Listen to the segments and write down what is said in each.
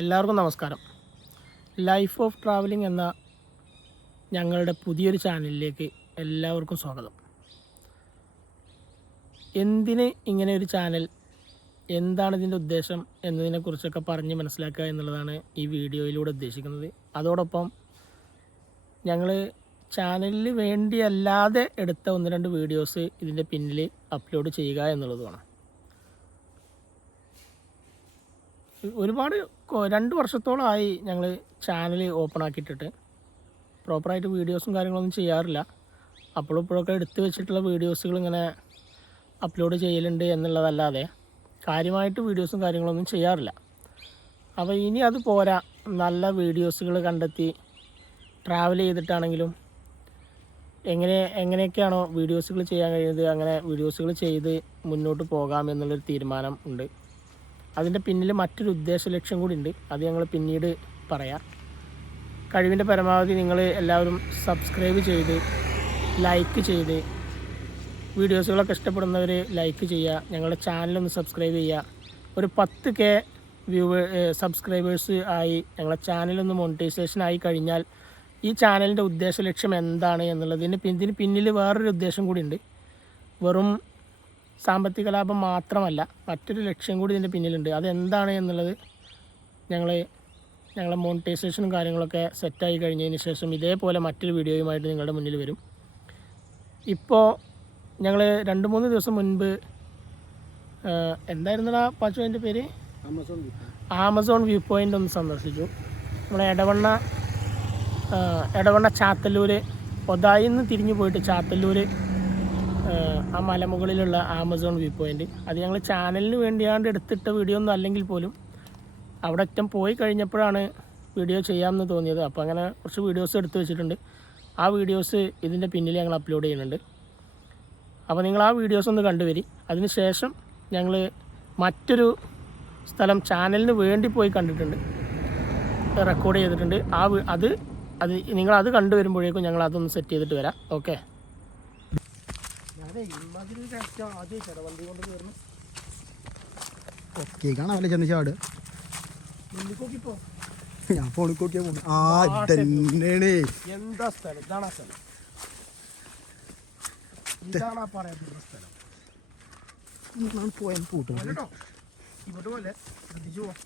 എല്ലാവർക്കും നമസ്കാരം. Life of travelling എന്ന ഞങ്ങളുടെ പുതിയൊരു ചാനലിലേക്ക് എല്ലാവർക്കും സ്വാഗതം. എന്തിന് ഇങ്ങനെ ഒരു ചാനൽ? എന്താണ് ഇതിന്റെ ഉദ്ദേശം? എന്നതിനെക്കുറിച്ചൊക്കെ പറഞ്ഞ് മനസ്സിലാക്കുക എന്നുള്ളതാണ് ഈ വീഡിയോയിലൂടെ ഉദ്ദേശിക്കുന്നത്. അതോടൊപ്പം ഞങ്ങൾ ചാനലിന് വേണ്ടിയല്ലാതെ എടുത്ത ഒന്ന് രണ്ട് വീഡിയോസ് ഇതിന്റെ പിന്നിൽ അപ്ലോഡ് ചെയ്യുക എന്നുള്ളതുമാണ്. ഒരുപാട് രണ്ട് വർഷത്തോളമായി ഞങ്ങൾ ചാനൽ ഓപ്പൺ ആക്കിയിട്ടിട്ട് പ്രോപ്പറായിട്ട് വീഡിയോസും കാര്യങ്ങളൊന്നും ചെയ്യാറില്ല. അപ്പോഴും ഇപ്പോഴൊക്കെ എടുത്തു വെച്ചിട്ടുള്ള വീഡിയോസുകൾ ഇങ്ങനെ അപ്ലോഡ് ചെയ്യലുണ്ട് എന്നുള്ളതല്ലാതെ കാര്യമായിട്ട് വീഡിയോസും കാര്യങ്ങളൊന്നും ചെയ്യാറില്ല. അപ്പോൾ ഇനി അത് പോരാ. നല്ല വീഡിയോസുകൾ കണ്ടെത്തി ട്രാവൽ ചെയ്തിട്ടാണെങ്കിലും എങ്ങനെ എങ്ങനെയൊക്കെയാണോ വീഡിയോസുകൾ ചെയ്യാൻ കഴിയുന്നത് അങ്ങനെ വീഡിയോസുകൾ ചെയ്ത് മുന്നോട്ട് പോകാം എന്നുള്ളൊരു തീരുമാനം ഉണ്ട്. അതിന്റെ പിന്നിൽ മറ്റൊരു ഉദ്ദേശ ലക്ഷ്യം കൂടി ഉണ്ട്. അത് ഞങ്ങൾ പിന്നീട് പറയാം. കഴിവിന്റെ പരമാവധി നിങ്ങൾ എല്ലാവരും സബ്സ്ക്രൈബ് ചെയ്ത് ലൈക്ക് ചെയ്ത് വീഡിയോസുകളൊക്കെ ഇഷ്ടപ്പെടുന്നവർ ലൈക്ക് ചെയ്യുക. ഞങ്ങളുടെ ചാനലൊന്ന് സബ്സ്ക്രൈബ് ചെയ്യുക. ഒരു പത്ത് കെ വ്യൂവേ സബ്സ്ക്രൈബേഴ്സ് ആയി ഞങ്ങളുടെ ചാനലൊന്ന് മോണിറ്റൈസേഷൻ ആയി കഴിഞ്ഞാൽ ഈ ചാനലിന്റെ ഉദ്ദേശ ലക്ഷ്യം എന്താണ് എന്നുള്ളതിന് പിൻ- ഇതിന് പിന്നിൽ വേറൊരു ഉദ്ദേശം കൂടി ഉണ്ട്. വെറും സാമ്പത്തിക ലാഭം മാത്രമല്ല മറ്റൊരു ലക്ഷ്യം കൂടി ഇതിന്റെ പിന്നിലുണ്ട്. അതെന്താണ് എന്നുള്ളത് ഞങ്ങൾ ഞങ്ങളെ മോണിറ്റൈസേഷനും കാര്യങ്ങളൊക്കെ സെറ്റായി കഴിഞ്ഞതിന് ശേഷം ഇതേപോലെ മറ്റൊരു വീഡിയോയുമായിട്ട് നിങ്ങളുടെ മുന്നിൽ വരും. ഇപ്പോൾ ഞങ്ങൾ രണ്ട് മൂന്ന് ദിവസം മുൻപ് എന്തായിരുന്നടാ പാച്ചു അതിന്റെ പേര്? ആമസോൺ ആമസോൺ വ്യൂ പോയിന്റ് ഒന്ന് സന്ദർശിച്ചു. നമ്മുടെ എടവണ്ണ ഇടവണ്ണ എടവണ്ണ ചാത്തല്ലൂർ ഒതായിന്ന് തിരിഞ്ഞു പോയിട്ട് ചാത്തല്ലൂർ ആ, മലമുകളിലുള്ള ആമസോൺ വ്യൂ പോയിന്റ് അത് ഞങ്ങൾ ചാനലിന് വേണ്ടിയാണ്ട് എടുത്തിട്ട വീഡിയോ ഒന്നും അല്ലെങ്കിൽ പോലും അവിടെ അറ്റം പോയി കഴിഞ്ഞപ്പോഴാണ് വീഡിയോ ചെയ്യാമെന്ന് തോന്നിയത്. അപ്പോൾ അങ്ങനെ കുറച്ച് വീഡിയോസ് എടുത്തു വെച്ചിട്ടുണ്ട്. ആ വീഡിയോസ് ഇതിന്റെ പിന്നിൽ ഞങ്ങൾ അപ്ലോഡ് ചെയ്യുന്നുണ്ട്. അപ്പോൾ നിങ്ങൾ ആ വീഡിയോസ് ഒന്ന് കണ്ടുവരി അതിന് ശേഷം ഞങ്ങൾ മറ്റൊരു സ്ഥലം ചാനലിന് വേണ്ടി പോയി കണ്ടിട്ടുണ്ട്. റെക്കോർഡ് ചെയ്തിട്ടുണ്ട്. ആ അത് അത് നിങ്ങൾ അത് കണ്ടുവരുമ്പോഴേക്കും ഞങ്ങൾ അതൊന്ന് സെറ്റ് ചെയ്തിട്ട് വരാം. ഓക്കെ? ഓക്കെ കാണാൻ വല്ല ചെന്ന് ചാട്. ഞാൻ ഫോണിൽ നോക്കിയാ പോണു. ആ ഇതന്നെയാണ് എന്താ സ്ഥലം? ഇതാണ് ആ സ്ഥലം. ഇതാണ് ആ സ്ഥലം. ഞാൻ പോയാൽ പൂട്ടും ഇങ്ങോട്ട് പോലെ. ശ്രദ്ധിച്ചു പോവാം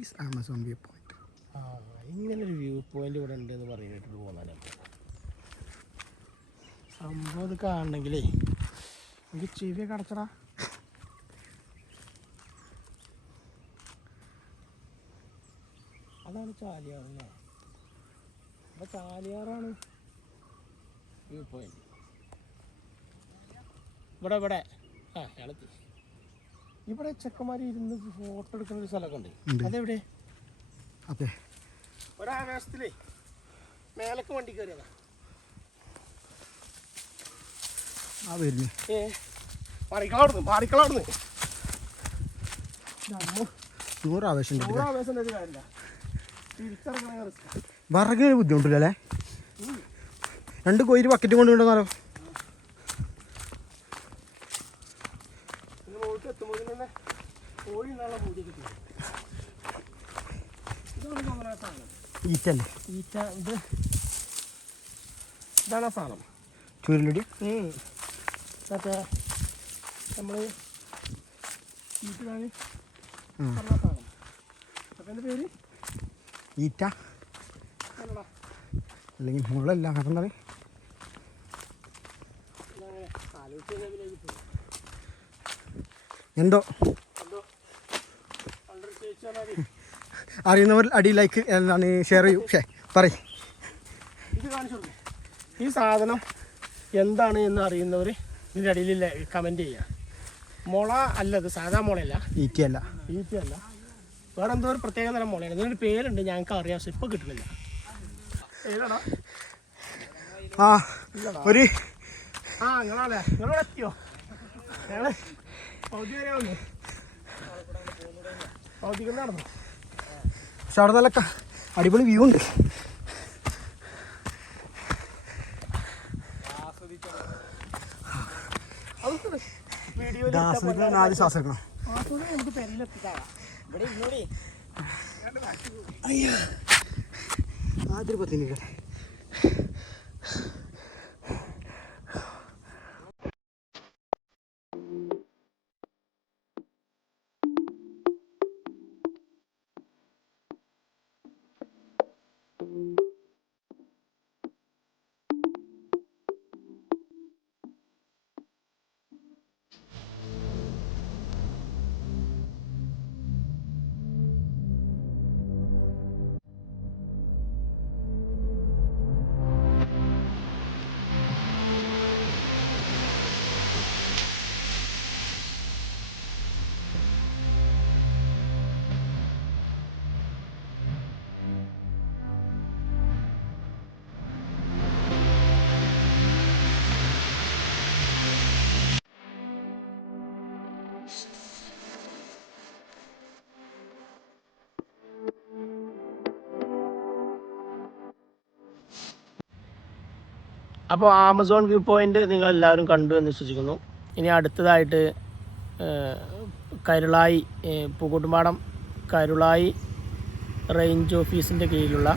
ഈസ് ആമസോൺ വ്യൂ പോയിന്റ് ആ. ഇങ്ങനൊരു വ്യൂ പോയിന്റ് ഇവിടെ ഉണ്ട് എന്ന് പറഞ്ഞിട്ട് പോകുന്നതാണ് സംഭവം ഇത് കാണണമെങ്കിലേ എനിക്ക് ചെവിയൊക്കെ അടച്ചടാ. അതാണ് ചാലിയാർ അല്ലേ? അപ്പൊ ചാലിയാറാണ് വ്യൂ പോയിന്റ് ഇവിടെ ഇവിടെ. ആ ഇളത്തി ഇവിടെ ചെക്കന്മാർ ഇരുന്ന് ഫോട്ടോ എടുക്കുന്ന ഒരു സ്ഥലമൊക്കെ ഉണ്ട്. അതെവിടെ? അതെ. ഒരാകാശത്തിലേ മേലക്ക് വണ്ടി കയറിയതാ. ആ വരുന്നു. ഏ മാറിക്കളവിടുന്ന് മാറിക്കളവിടുന്ന് നൂറ് ആവശ്യം ഉണ്ട് ഇതിൽ. ആവേശം ഒരു കാര്യമില്ല. തിരിച്ചിറങ്ങണ റിസ്ക് വിറകിന് ബുദ്ധിമുട്ടില്ല രണ്ട് കോയിൽ ബക്കറ്റ് കൊണ്ടുകൊണ്ടെന്നാലോ കോഴി നാളെ പൂജ കിട്ടി. ഇതാണ് തോന്നുന്ന സാധനം. ഈറ്റല്ലേ ഈറ്റ ഇത് ഇതാണ് ആ സാധനം. ചുരുലടി. മറ്റേ നമ്മൾ ഈറ്റിലാണ്. പറഞ്ഞ സാധനം. അപ്പം എന്റെ പേര്? ഈറ്റ അല്ലെങ്കിൽ മുളല്ല കാരണം എന്താ? എന്തോ? എന്തോ വളരെ അടി ലൈക്ക് അറിയുന്നവർ എന്താണ് ഷെയർ ചെയ്യൂ. ഷേ പറയും. ഇത് കാണിച്ചു ഈ സാധനം എന്താണ് എന്ന് അറിയുന്നവർ ഇതിന്റെ അടിയിൽ കമന്റ് ചെയ്യുക മുള അല്ല അത് സാധാ മുളയല്ല. ഈറ്റയല്ല ഈറ്റയല്ല വേറെ എന്തോ ഒരു പ്രത്യേക തരം മുളയാണ്. ഇതിനൊരു പേരുണ്ട് ഞങ്ങൾക്ക് അറിയാം പക്ഷെ ഇപ്പം കിട്ടുന്നില്ല. ആ ഒരു ആ നിങ്ങളാണല്ലേ? നിങ്ങളോട് എത്തിയോ? ഞങ്ങൾ പൗതി വരെ വന്നു. പൗതിക്ക് നടന്നു. പക്ഷെ അവിടെ നല്ല അടിപൊളി വ്യൂ ഉണ്ട്. ശ്വാസം എടുക്കണം ഇന്നോടെ ആദ്യം പത്തിന് കേട്ടെ അപ്പോൾ ആമസോൺ വ്യൂ പോയിന്റ് നിങ്ങൾ എല്ലാവരും കണ്ടു എന്ന് വിശ്വസിക്കുന്നു. ഇനി അടുത്തതായിട്ട് കരുളായി പൂക്കോട്ടുംപാടം കരുളായി റേഞ്ച് ഓഫീസിന്റെ കീഴിലുള്ള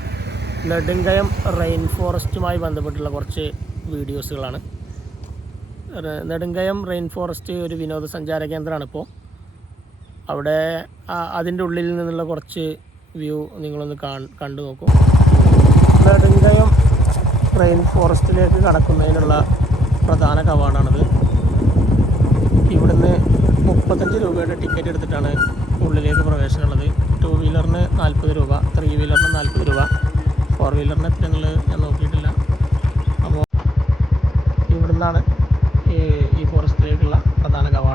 നെടുങ്കയം റെയിൻ ഫോറസ്റ്റുമായി ബന്ധപ്പെട്ടുള്ള കുറച്ച് വീഡിയോസുകളാണ് നെടുങ്കയം റെയിൻ ഫോറസ്റ്റ് ഒരു വിനോദസഞ്ചാര കേന്ദ്രമാണ് ഇപ്പോൾ അവിടെ അതിന്റെ ഉള്ളിൽ നിന്നുള്ള കുറച്ച് വ്യൂ നിങ്ങളൊന്ന് കണ്ടു നോക്കൂ. നെടുങ്കയം റെയിൻ ഫോറസ്റ്റിലേക്ക് കടക്കുന്നതിനുള്ള പ്രധാന കവാടാണിത്. ഇവിടുന്ന് മുപ്പത്തഞ്ച് രൂപയുടെ ടിക്കറ്റ് എടുത്തിട്ടാണ് ഉള്ളിലേക്ക് പ്രവേശനമുള്ളത്. ടു വീലറിന് നാൽപ്പത് രൂപ ത്രീ വീലറിന് നാൽപ്പത് രൂപ ഫോർ വീലറിന് എത്രയെന്നുള്ളത് ഞാൻ നോക്കിയിട്ടില്ല. അപ്പോൾ ഇവിടുന്നാണ് ഈ ഈ ഫോറസ്റ്റിലേക്കുള്ള പ്രധാന കവാടം.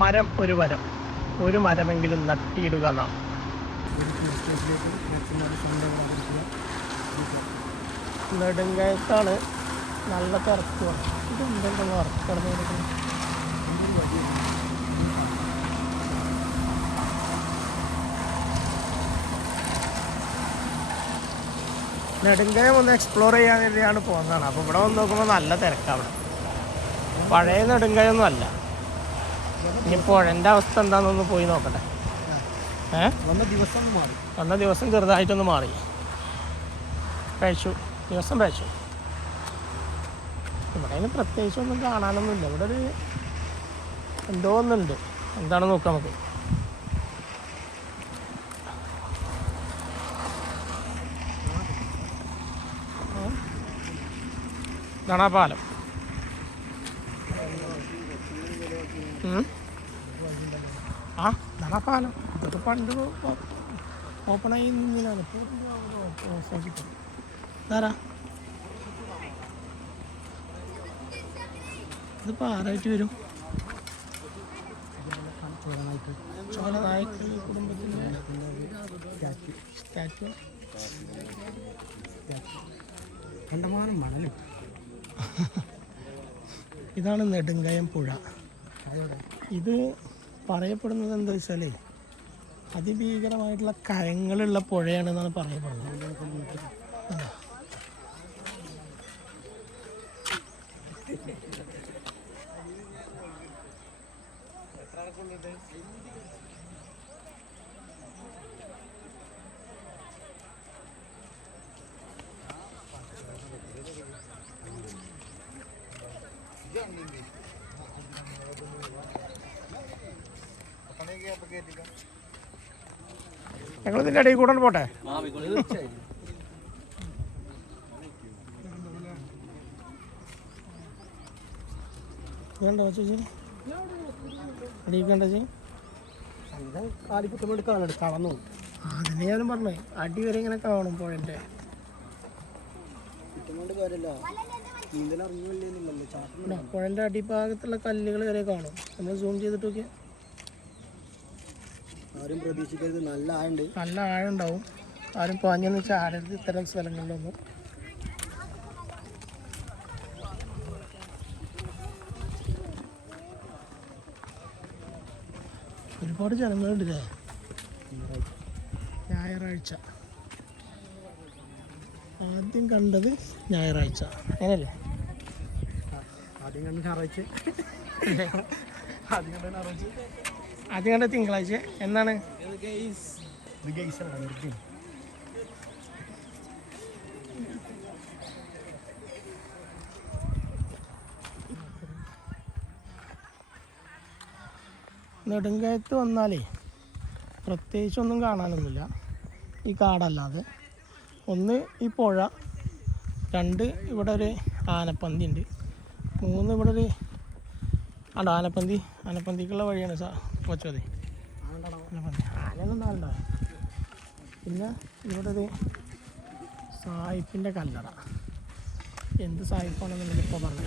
മരം ഒരു വരം. ഒരു മരമെങ്കിലും നട്ടിയിടുക എന്നാണ് നെടുങ്കയത്താണ് നല്ല തിരക്കുമാണ് ഇത് എന്തെങ്കിലും കിടന്നു നെടുങ്കയം ഒന്ന് എക്സ്പ്ലോർ ചെയ്യാൻ വേണ്ടിയാണ് പോകുന്നതാണ്. അപ്പോൾ ഇവിടെ വന്ന് നോക്കുമ്പോൾ നല്ല തിരക്കാണ് പഴയ നെടുങ്കയൊന്നും അല്ല. ഇനി പുഴന്റെ അവസ്ഥ എന്താണെന്നൊന്ന് പോയി നോക്കട്ടെ. ഏ? വന്ന ദിവസം മാറി. വന്ന ദിവസം ചെറുതായിട്ടൊന്ന് മാറി. കഴിച്ചു. ദിവസം കഴിച്ചു. ഇവിടെ അതിന് പ്രത്യേകിച്ചൊന്നും കാണാനൊന്നുമില്ല ഇവിടെ ഒരു എന്തോ ഒന്നുണ്ട്. എന്താണ് നോക്കാം നമുക്ക്? ഇതാണ് ആ പാലം. ഉം. ആ പാലം പണ്ട് നിന്നിലാണ് ഇപ്പോൾ ഇതാരാ? ഇതിപ്പോൾ ആറായിട്ട് വരും? ചോല നായക്ക് കുടുംബത്തിന്റെ സ്റ്റാച്ചു കണ്ടമാനം മണലും. ഇതാണ് നെടുങ്കയം പുഴ. ഇത് പറയപ്പെടുന്നത് എന്താ വെച്ചാലേ അതിഭീകരമായിട്ടുള്ള കയങ്ങളുള്ള പുഴയാണെന്നാണ് പറയപ്പെടുന്നത്. എത്ര ഇതിന്റെ ഇടയിൽ കൂടെ പോട്ടെ? വേണ്ടോ അതിനെ ഞാനും പറഞ്ഞേ അടി വരെ ഇങ്ങനെ കാണും പുഴന്റെ. അറിഞ്ഞില്ലല്ലോ അടിഭാഗത്തുള്ള കല്ലുകൾ വരെ കാണും. നമ്മൾ സൂം ചെയ്തിട്ട് നോക്കിയാൽ ആരും പ്രതീക്ഷിക്കരുത്. നല്ല ആയുണ്ട്. നല്ല ആഴുണ്ടാവും ആരും പാഞ്ഞെന്ന് ചാടരുത് ഇത്തരം സ്ഥലങ്ങളിലൊന്നും. ഒരുപാട് ജനങ്ങളുണ്ടല്ലേ? ഞായറാഴ്ച. ആദ്യം കണ്ടത് ഞായറാഴ്ച. അങ്ങനല്ലേ? ആദ്യം കണ്ട് ഞായറാഴ്ച ആദ്യം കണ്ട് ഞായറാഴ്ച. ആദ്യം കണ്ട തിങ്കളാഴ്ച. എന്നാണ്? നെടുങ്കയത്ത് വന്നാലേ പ്രത്യേകിച്ചൊന്നും കാണാനൊന്നുമില്ല. ഈ കാടല്ലാതെ. ഒന്ന് ഈ പുഴ രണ്ട് ഇവിടെ ഒരു ആനപ്പന്തി ഉണ്ട് മൂന്ന് ഇവിടെ ഒരു ആനപ്പന്തി? ആനപ്പന്തിക്കുള്ള വഴിയാണ് സാ കൊച്ചതി അതെ പിന്നെ. ഇവിടെ ഒരു സായിപ്പിന്റെ കല്ലട. എന്ത് സായിപ്പാണെന്നുള്ളത് ഇപ്പോൾ പറഞ്ഞ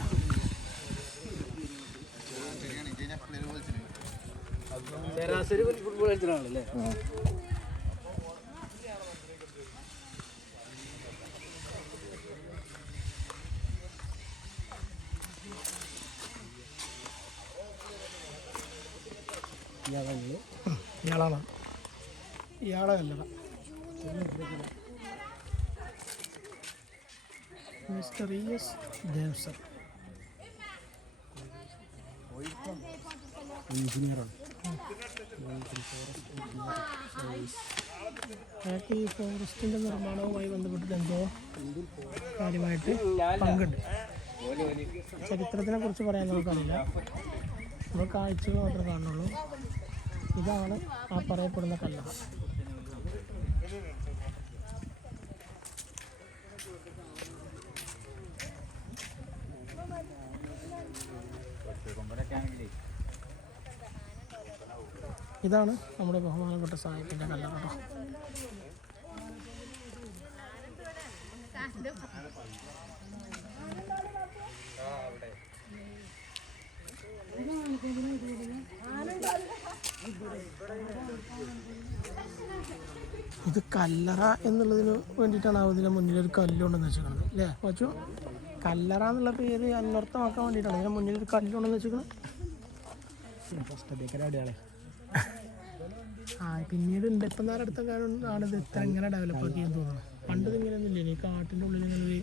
ശരാശരി ഫുട്ബോൾ കളിച്ചിട്ടാണല്ലേ? ഇയാളാണ്. ഇയാളെ കല്ലറ മിസ്റ്റർ ഇ എസ് ദേവസൺ. എഞ്ചിനീയറാണ്. അയാൾക്ക് ഈ ഫോറസ്റ്റിന്റെ നിർമ്മാണവുമായി ബന്ധപ്പെട്ടിട്ട് എന്തോ കാര്യമായിട്ട് പങ്കുണ്ട്. ചരിത്രത്തിനെ കുറിച്ച് പറയാൻ നമുക്കറിയില്ല. നമ്മൾ കാഴ്ചകൾ മാത്രമേ കാണുന്നുള്ളൂ. ഇതാണ് ആ പറയപ്പെടുന്ന കല്ലറ ഇതാണ് നമ്മുടെ ബഹുമാനപ്പെട്ട സാഹിബിന്റെ കല്ലറ കേട്ടോ. ഇത് കല്ലറ എന്നുള്ളതിന് വേണ്ടിയിട്ടാണ് ഇതിന് മുന്നിൽ ഒരു കല്ലുണ്ടെന്ന് വെച്ചിരിക്കുന്നത് അല്ലേ? വച്ചു കല്ലറ എന്നുള്ള പേര് അന്വർത്ഥമാക്കാൻ വേണ്ടിയിട്ടാണ്. ഇതിന് മുന്നിൽ ഒരു കല്ലുണ്ടെന്ന് വെച്ചിരിക്കുന്നത്. ആ പിന്നീട് ഉണ്ട്. ഇപ്പം നേരം അടുത്ത ആണ് ഇത് ഇത്ര ഇങ്ങനെ ഡെവലപ്പ് ആക്കിയെന്ന് തോന്നുന്നു. പണ്ട് ഇത് ഇങ്ങനെ ഒന്നുമില്ല ഈ കാട്ടിന്റെ ഉള്ളിൽ ഇങ്ങനെ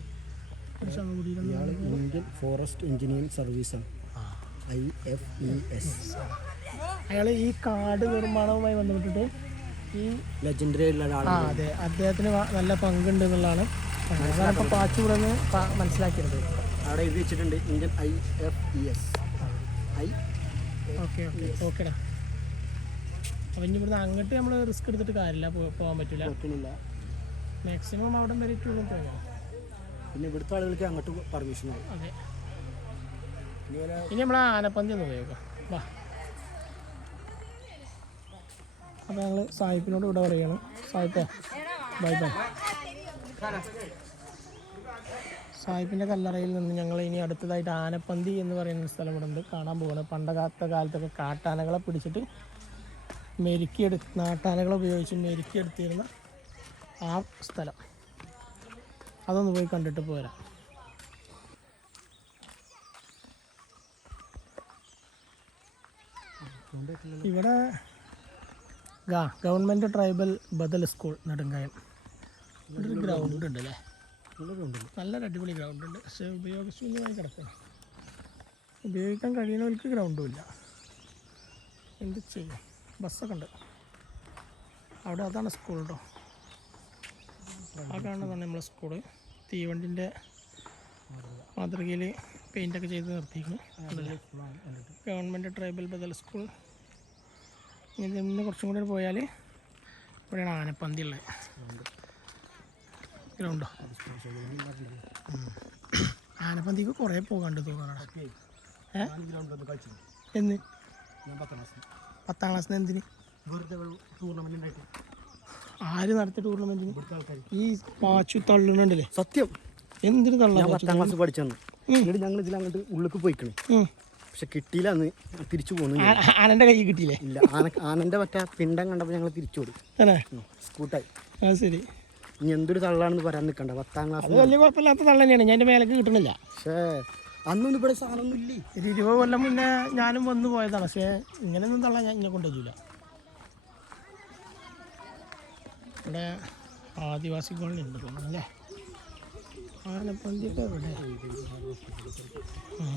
ഒരു ശവകുടീരം Indian forest engineering service I F E S അയാൾ ഈ കാട് നിർമ്മാണവുമായി ബന്ധപ്പെട്ടിട്ട് ഈ ലെജൻഡറി ആയിട്ടുള്ള ഒരാളാണ്. അതെ. അദ്ദേഹത്തിന് നല്ല പങ്കുണ്ട് എന്നുള്ളതാണ്. ഇപ്പോൾ പാച്ചുകൂടെന്ന് മനസ്സിലാക്കിയത്. അവിടെ എഴുതി വെച്ചിട്ടുണ്ട് Indian I F E S I okay okay. ഓക്കെടാ. അപ്പം ഇനി ഇവിടുന്ന് അങ്ങോട്ട് നമ്മൾ റിസ്ക് എടുത്തിട്ട് കാര്യമില്ല. പോകാൻ പറ്റില്ല പറ്റണില്ല മാക്സിമം അവിടെ വരെ പോകാം പിന്നെ ഇവിടുത്തെ ആളുകൾക്ക് അങ്ങോട്ട് പെർമിഷൻ ഉണ്ട്. അതെ. ഇനി നമ്മൾ ആനപ്പന്തി ഒന്ന് ഉപയോഗിക്കാം. വാ. അപ്പോൾ ഞങ്ങൾ സാഹിബിനോട് ഇവിടെ പറയുകയാണ് സാഹിബേ ബൈ ബൈ സാഹിബിന്റെ കല്ലറയിൽ നിന്ന് ഞങ്ങൾ ഇനി അടുത്തതായിട്ട് ആനപ്പന്തി എന്ന് പറയുന്ന സ്ഥലം ഇവിടെ ഉണ്ട്. കാണാൻ പോകുന്നത് പണ്ടകാലത്തെ കാലത്തൊക്കെ കാട്ടാനകളെ പിടിച്ചിട്ട് മെരുക്കിയെടു നാട്ടാനകളെ ഉപയോഗിച്ച് മെരുക്കിയെടുത്തിരുന്ന ആ സ്ഥലം. അതൊന്ന് പോയി കണ്ടിട്ട് പോരാ. ഇവിടെ ഗവൺമെന്റ് ട്രൈബൽ ബദൽ സ്കൂൾ നെടുങ്കായം. ഇവിടെ ഒരു ഗ്രൗണ്ട് ഉണ്ട് അല്ലേ? നല്ലൊരു അടിപൊളി ഗ്രൗണ്ട് ഉണ്ട്. പക്ഷേ ഉപയോഗശൂന്യമായി കിടക്കണം. ഉപയോഗിക്കാൻ കഴിയുന്നവർക്ക് ഗ്രൗണ്ടും ഇല്ല. എന്ത് ചെയ്യും? ബസ്സൊക്കെ ഉണ്ട്. അവിടെ അതാണ് സ്കൂൾ കേട്ടോ ആ കാണുന്നതാണ് നമ്മളെ സ്കൂൾ തീവണ്ടിന്റെ മാതൃകയിൽ പെയിന്റൊക്കെ ചെയ്ത് നിർത്തിയിരിക്കുന്നു. ഗവൺമെന്റ് ട്രൈബൽ ബദൽ സ്കൂൾ ഇതിന് കുറച്ചും കൂടെ പോയാൽ ഇവിടെയാണ് ആനപ്പന്തി ഉള്ളത്. ഗ്രൗണ്ടോ ആനപ്പന്തിക്ക് കുറേ പോകാണ്ട് തോന്നുന്നു എന്ന്? പത്താം ക്ലാസ് ക്ലാസ്സിന് എന്തിന്? ആര് നടത്തിയ ടൂർണമെന്റിന്? ഈ പാച്ചു തള്ളുന്നുണ്ടല്ലേ? സത്യം. എന്തിനു തള്ളാം പത്താം ക്ലാസ് പഠിച്ചു ഞങ്ങൾ ഇതിലങ്ങോട്ട് ഉള്ളിലേക്ക് പോയിക്കണേ. പക്ഷെ കിട്ടിയില്ല അന്ന് തിരിച്ചു പോന്നു ആനന്റെ കൈ കിട്ടിയില്ലേ? ഇല്ല ആന ആനന്റെ മറ്റേ പിണ്ടം കണ്ടപ്പോൾ ഞങ്ങൾ തിരിച്ചു അല്ലേ സ്കൂട്ടായി. അത് ശരി. ഇനി എന്തൊരു തള്ളാണെന്ന് പറയാൻ നിൽക്കണ്ട പത്താം ക്ലാസ് വലിയ കുഴപ്പമില്ലാത്ത തള്ള തന്നെയാണ്. ഞാൻ മേലേക്ക് കിട്ടണില്ല. പക്ഷേ അന്നൊന്നും ഇവിടെ സാധനമൊന്നും ഇല്ലേ? ഒരു ഇരുപത് കൊല്ലം മുന്നേ ഞാനും വന്ന് പോയതാണ്. പക്ഷേ ഇങ്ങനെയൊന്നും തള്ളാൻ ഞാൻ ഇങ്ങനെ കൊണ്ടുവരില്ല. ഇവിടെ ആദിവാസി കോളനി ഉണ്ട് തോന്നുന്നു അല്ലേ? ആനപ്പന്തിയൊക്കെ എവിടെ ഉം. ഉം. അപ്പോൾ ആ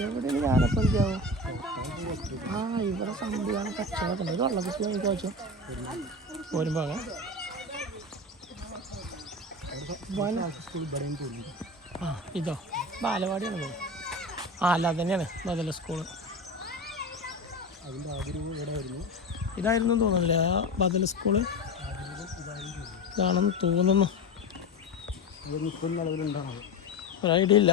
എവിടെയാണ് ആനപ്പന്തിയാവും ആ ഇവിടെ സന്ധ്യയാണ് കച്ചവടം ഒരു വെള്ളത്തിൽ വെച്ചോ പോരുമ്പോ ഇതോ. ബാലവാടിയാണ് ആ അല്ല തന്നെയാണ്. മുതല സ്കൂൾ ഇതായിരുന്നു തോന്നുന്നില്ല. ആ ബദൽ സ്കൂൾ. ഇതാണെന്ന് തോന്നുന്നു. അത് മുപ്പത് അളവിലുണ്ടാവും ഒരു ഐഡിയ ഇല്ല.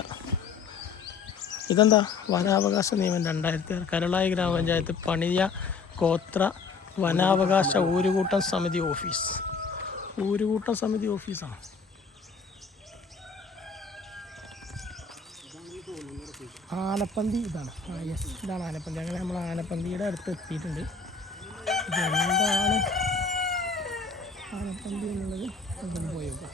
ഇതെന്താ? വനാവകാശ നിയമം രണ്ടായിരത്തി ആറ്. കരളായി ഗ്രാമപഞ്ചായത്ത് പണിയ ഗോത്ര വനാവകാശ ഊരുകൂട്ടം സമിതി ഓഫീസ്. ഊരുകൂട്ടം സമിതി ഓഫീസാണ്. ആനപ്പന്തി ഇതാണ്. ആ യെസ് ഇതാണ് ആനപ്പന്തി. അങ്ങനെ നമ്മൾ ആനപ്പന്തിയുടെ അടുത്ത് എത്തിയിട്ടുണ്ട്. ഇതെന്താണ്? ആനപ്പന്തി എന്നുള്ളത് അതൊന്ന് പോയി നോക്കാം.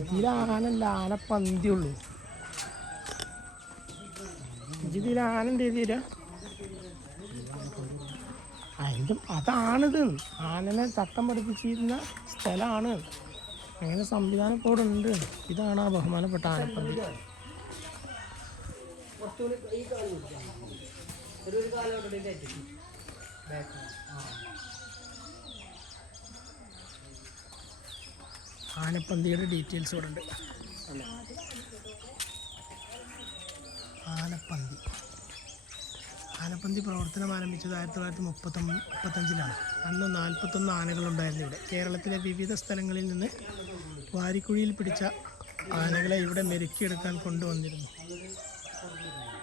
ഇതിലാനല്ല ആനപ്പന്തി ഉള്ളൂ ഇതിൽ അതാണിത്. ആനനെ ചട്ടം പഠിപ്പിച്ചിരുന്ന സ്ഥലമാണ്. അങ്ങനെ സംവിധാനം ഇപ്പോൾ ഉണ്ട് ഇതാണ് ആ ബഹുമാനപ്പെട്ട ആനപ്പള്ളി. ആനപ്പന്തിയുടെ ഡീറ്റെയിൽസ് ഇവിടെ ഉണ്ട്. ആനപ്പന്തി. ആനപ്പന്തി പ്രവർത്തനം ആരംഭിച്ചത് ആയിരത്തി തൊള്ളായിരത്തി മുപ്പത്തൊന്ന് മുപ്പത്തഞ്ചിലാണ്. അന്ന് നാൽപ്പത്തൊന്ന് ആനകളുണ്ടായിരുന്നു ഇവിടെ. കേരളത്തിലെ വിവിധ സ്ഥലങ്ങളിൽ നിന്ന് വാരിക്കുഴിയിൽ പിടിച്ച ആനകളെ ഇവിടെ മെരുക്കിയെടുക്കാൻ കൊണ്ടുവന്നിരുന്നു.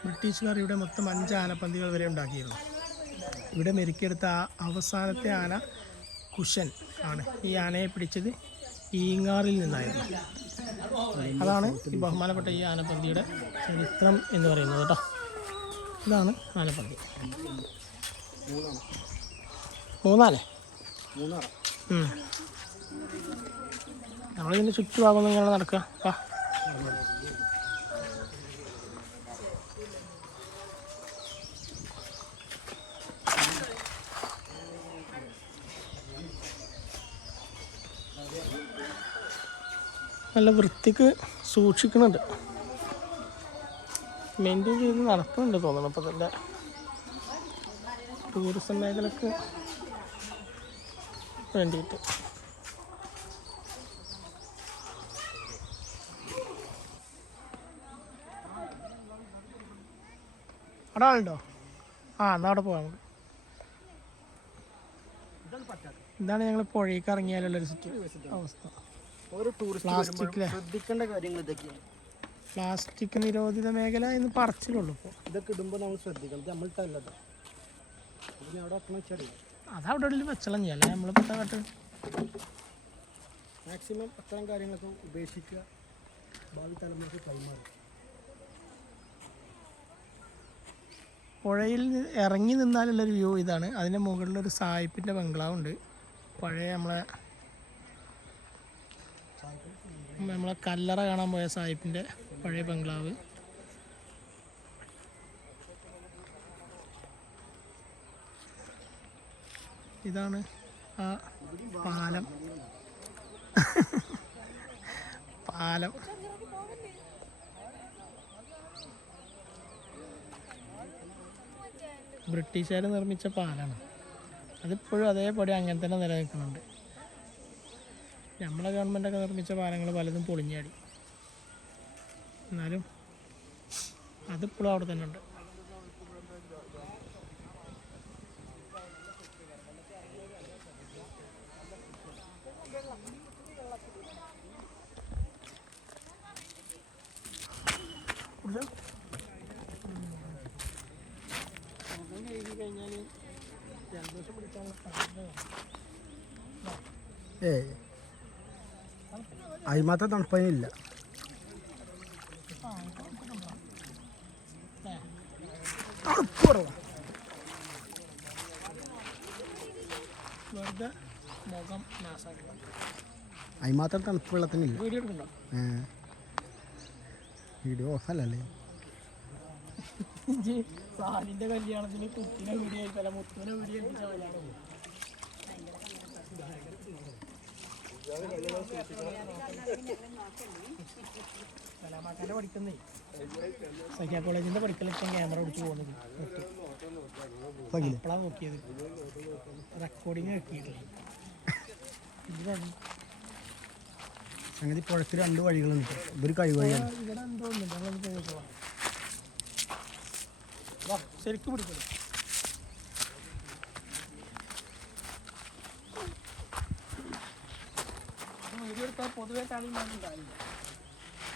ബ്രിട്ടീഷുകാർ ഇവിടെ മൊത്തം അഞ്ച് ആനപ്പന്തികൾ വരെ ഉണ്ടാക്കിയിരുന്നു. ഇവിടെ മെരുക്കിയെടുത്ത ആ അവസാനത്തെ ആന കുഷൻ ആണ്. ഈ ആനയെ പിടിച്ചത് ഈങ്ങാറിൽ നിന്നായിരുന്നു. അതാണ് ഈ ബഹുമാനപ്പെട്ട ഈ ആനപ്പന്തിയുടെ ചരിത്രം എന്ന് പറയുന്നത് കേട്ടോ. ഇതാണ് ആനപ്പന്തി. മൂന്നാലേ. നമ്മളിതിന്റെ ചുറ്റുഭാഗം ഇങ്ങനെ നടക്കുക. നല്ല വൃത്തിക്ക് സൂക്ഷിക്കുന്നുണ്ട് മെയിന്റെയിൻ ചെയ്ത് നടക്കുന്നുണ്ട് തോന്നുന്നു. അപ്പോൾ തന്നെ ടൂറിസം മേഖലക്ക് വേണ്ടിയിട്ട്. അവിടെ ആളുണ്ടോ? ആ എന്നാൽ അവിടെ പോകാം നമുക്ക്. ഇതാണ് ഞങ്ങൾ പുഴയ്ക്ക് ഇറങ്ങിയാലുള്ളൊരു അവസ്ഥ. ഓരോ ടൂറിസ്റ്റ് ശ്രദ്ധിക്കേണ്ട കാര്യങ്ങൾ ഇതൊക്കെയാണ്. പ്ലാസ്റ്റിക് നിരോധിത മേഖല എന്ന് പറച്ചിലുള്ളൂ ഇപ്പോൾ ഇതൊക്കെ ഇടുമ്പോൾ നമ്മൾ ശ്രദ്ധിക്കണം. ഇത് നമ്മൾ തല്ലത് പിന്നെ അവിടെ വെക്കണം വെച്ചാൽ അതവിടെ എവിടെയും വെച്ചളം ചെയ്യാല്ലേ നമ്മളിപ്പോൾ കാട്ട് മാക്സിമം അത്തരം കാര്യങ്ങളൊക്കെ ഉപേക്ഷിക്കുക. ഭാവി തലമുറയ്ക്ക് കൈമാറുക. പുഴയിൽ ഇറങ്ങി നിന്നാലുള്ളൊരു വ്യൂ ഇതാണ്. അതിന്റെ മുകളിലൊരു സായിപ്പിന്റെ ബംഗ്ലാവ് ഉണ്ട് പഴയ നമ്മളെ നമ്മളെ കല്ലറ കാണാൻ പോയ സാഹിബിന്റെ പഴയ ബംഗ്ലാവ്. ഇതാണ് ആ പാലം. പാലം. ബ്രിട്ടീഷുകാർ നിർമ്മിച്ച പാലാണ്. അതിപ്പോഴും അതേപടി അങ്ങനെ തന്നെ നിലനിൽക്കുന്നുണ്ട്. നമ്മളെ ഗവൺമെന്റൊക്കെ നിർമ്മിച്ച പാലങ്ങൾ പലതും പൊളിഞ്ഞാടി. എന്നാലും അതിപ്പോഴും അവിടെ തന്നെ ഉണ്ട്. ഏയ്. അതിന് മാത്രം തണുപ്പതിനില്ല തണുപ്പ് കുറവാ വെറുതെ മുഖം നാസാക്കുക അതിന് മാത്രം തണുപ്പ് വെള്ളത്തിനില്ല വീഡിയോ എടുക്കണ്ടോ. വീഡിയോ സാലിന്റെ കല്യാണത്തിന് കുട്ടിനെ വീഡിയോ മുത്തുവിനെ വീഡിയോ കലാമാക്കാന്റെ പഠിക്കുന്നേ സഖ്യ കോളേജിന്റെ പഠിക്കലൊക്കെ ക്യാമറ പിടിച്ച് പോകുന്നത്. എപ്പോഴാണ് നോക്കിയത്. റെക്കോർഡിങ് വെക്കിയിട്ടില്ല ഇതാണ്. സംഗതി പുഴയ്ക്ക് രണ്ട് വഴികളുണ്ട് ഇതൊരു കഴിവഴിയാണ് ശരിക്കും ഇവിടെ എന്തോ ഉണ്ട് ഞങ്ങളൊന്ന് പോയി നോക്കാം വാ ശരിക്കും പിടിക്കണം വീഡിയോ പൊതുവെ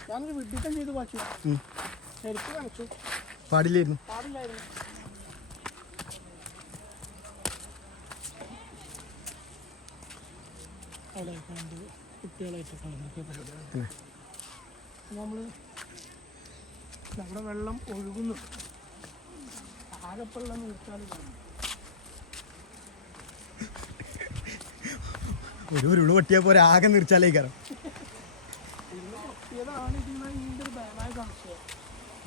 ഞാനൊരു വിഡിത്തം ചെയ്ത് വാച്ചു. ശരിക്കും കാണിച്ചു പാടില്ലായിരുന്നു. പാടില്ലായിരുന്നു. അവിടെ കണ്ട് കുട്ടികളായിട്ട് കളഞ്ഞൊക്കെ പരിപാടി. നമ്മൾ നമ്മുടെ വെള്ളം ഒഴുകുന്നു. ആകെപ്പുള്ള നിർത്താൻ കാണും ഒരു ഉരുൾ പൊട്ടിയാൽ പോലെ ആകെ നിർച്ചാലേ കയറും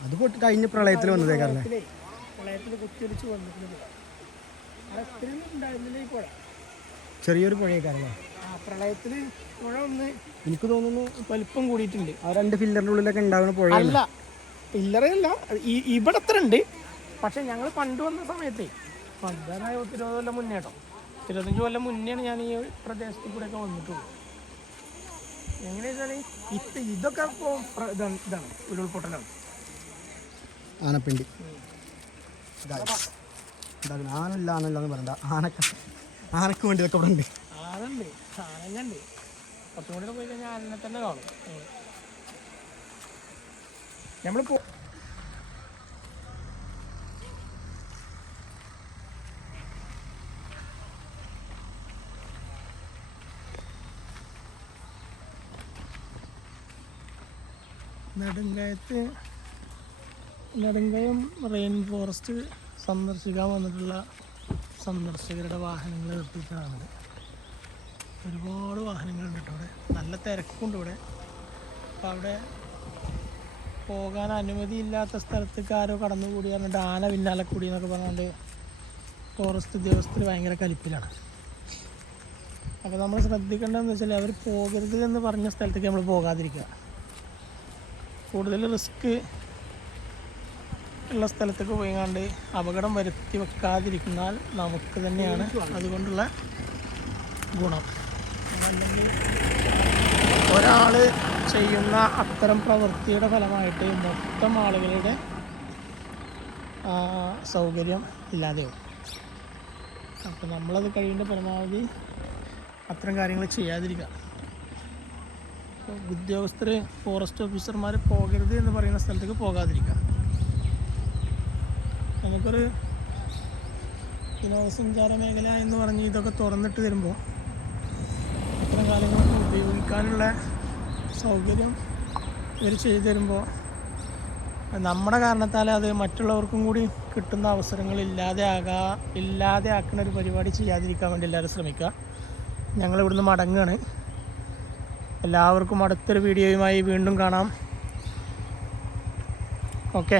അത് പൊട്ടി കഴിഞ്ഞ പ്രളയത്തിൽ വന്നതേ കാരണം ചെറിയൊരു പുഴയൊക്കെ പ്രളയത്തിൽ പുഴ ഒന്ന് എനിക്ക് തോന്നുന്നു വലിപ്പം കൂടിയിട്ടുണ്ട്. ആ രണ്ട് ഫില്ലറിന്റെ ഉള്ളിലൊക്കെ ഉണ്ടാകുന്ന പുഴ അല്ല പില്ലറയല്ല ഈ- ഇവിടെ അത്ര ഉണ്ട് പക്ഷെ ഞങ്ങൾ പണ്ട് വന്ന സമയത്തേ പണ്ടായ ഇരുപത് കൊല്ലം മുന്നേ കേട്ടോ. ഇരുപത്തഞ്ച് കൊല്ലം മുന്നെയാണ് ഞാൻ ഈ പ്രദേശത്ത് കൂടെ ഒക്കെ വന്നിട്ടുള്ളൂ എങ്ങനെയാ വെച്ചാൽ ഇത് ഇതൊക്കെ ഇപ്പോൾ ഇതാണ് ഇതാണ് ഉരുൾപൊട്ടലാണ് ആനപ്പിണ്ടി. ഇതാകും ആനല്ല ആനല്ല എന്ന് പറയണ്ട. ആനക്ക ആനക്ക് വേണ്ടി ഇതൊക്കെ ഇവിടെ ഉണ്ട് ആനണ്ട് ആനഞ്ഞുണ്ട് കുറച്ചും കൂടി പോയി കഴിഞ്ഞാൽ ആനനെ തന്നെ കാണും. നമ്മൾ പോ നെടുങ്കയത്ത് നെടുങ്കയം റെയിൻ ഫോറസ്റ്റ് സന്ദർശിക്കാൻ വന്നിട്ടുള്ള സന്ദർശകരുടെ വാഹനങ്ങൾ നിർത്തിയിട്ടാണിത് ഒരുപാട് വാഹനങ്ങളുണ്ട് കേട്ടോ ഇവിടെ നല്ല തിരക്കുണ്ട് ഇവിടെ. അപ്പോൾ അവിടെ പോകാൻ അനുമതിയില്ലാത്ത സ്ഥലത്തേക്ക് ആരോ കടന്നുകൂടി പറഞ്ഞിട്ട് ആന പിന്നാലെ കൂടി എന്നൊക്കെ പറഞ്ഞുകൊണ്ട് ഫോറസ്റ്റ് ഉദ്യോഗസ്ഥർ ഭയങ്കര കലിപ്പിലാണ്. അപ്പോൾ നമ്മൾ ശ്രദ്ധിക്കേണ്ടതെന്ന് വെച്ചാൽ അവർ പോകരുത് എന്ന് പറഞ്ഞ സ്ഥലത്തേക്ക് നമ്മൾ പോകാതിരിക്കുക. കൂടുതൽ റിസ്ക് ഉള്ള സ്ഥലത്തേക്ക് കണ്ട് അപകടം വരുത്തി വെക്കാതിരിക്കുന്നാൽ നമുക്ക് തന്നെയാണ് അതുകൊണ്ടുള്ള ഗുണം. അല്ലെങ്കിൽ ഒരാൾ ചെയ്യുന്ന അത്തരം പ്രവൃത്തിയുടെ ഫലമായിട്ട് മൊത്തം ആളുകളുടെ സൗകര്യം ഇല്ലാതെയാവും. അപ്പോൾ നമ്മളത് കഴിയേണ്ട പരമാവധി അത്തരം കാര്യങ്ങൾ ചെയ്യാതിരിക്കുക. ഉദ്യോഗസ്ഥർ ഫോറസ്റ്റ് ഓഫീസർമാർ പോകരുത് എന്ന് പറയുന്ന സ്ഥലത്തേക്ക് പോകാതിരിക്കുക. നമുക്കൊരു വിനോദസഞ്ചാര മേഖല എന്ന് പറഞ്ഞ് ഇതൊക്കെ തുറന്നിട്ട് വരുമ്പോൾ ഇത്തരം കാര്യങ്ങളൊക്കെ ഉപയോഗിക്കാനുള്ള സൗകര്യം ഇവർ ചെയ്തു തരുമ്പോൾ നമ്മുടെ കാരണത്താൽ അത് മറ്റുള്ളവർക്കും കൂടി കിട്ടുന്ന അവസരങ്ങൾ ഇല്ലാതെ ആകാ ഇല്ലാതെ ആക്കുന്ന ഒരു പരിപാടി ചെയ്യാതിരിക്കാൻ വേണ്ടി എല്ലാവരും ശ്രമിക്കുക. ഞങ്ങളിവിടുന്ന് മടങ്ങുകയാണ് എല്ലാവർക്കും അടുത്തൊരു വീഡിയോയുമായി വീണ്ടും കാണാം. ഓക്കെ.